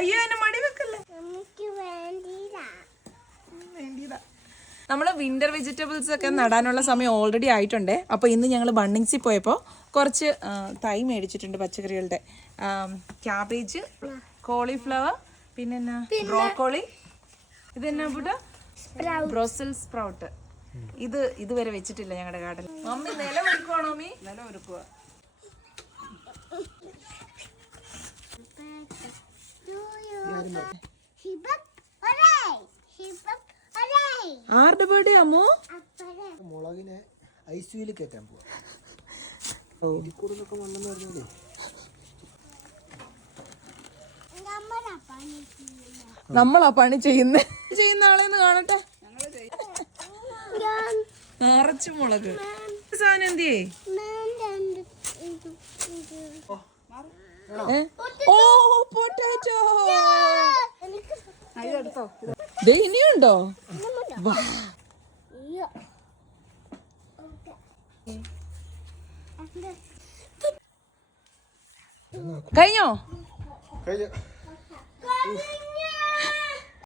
അയ്യോ എന്നെ മടി വെക്കല്ലേ. നമ്മൾ വിന്റർ വെജിറ്റബിൾസ് ഒക്കെ നടാനുള്ള സമയം ഓൾറെഡി ആയിട്ടുണ്ട്. അപ്പോൾ ഇന്ന് ഞങ്ങൾ ബണ്ണിങ്സിൽ പോയപ്പോൾ കുറച്ച് തൈ മേടിച്ചിട്ടുണ്ട് പച്ചക്കറികളുടെ. ക്യാബേജ്, കോളിഫ്ലവർ, പിന്നെ എന്നാ ബ്രോക്കോളി, ഇതെന്നാ ബുട്ടാ ബ്രസൽസ് സ്പ്രൗട്ട്. ഇത് ഇതുവരെ വെച്ചിട്ടില്ല ഞങ്ങളുടെ ഗാർഡനിൽ. മമ്മി നില ഒരുക്കുവാണോ? മമ്മി നില ഒരുക്കുക. ആരുടെ ബർത്ത്ഡേ അമ്മോ? മുളകിനെ ഐസിയുയിൽ കയറ്റാൻ പോവാ. നമ്മളാ പണി ചെയ്യുന്ന ആളെന്ന് കാണട്ടെ. നിറച്ചു മുളക്. സാധനം എന്തിയേ? ഓ പൊട്ടാറ്റോ. ഇനിയുണ്ടോ? കഴിഞ്ഞോ?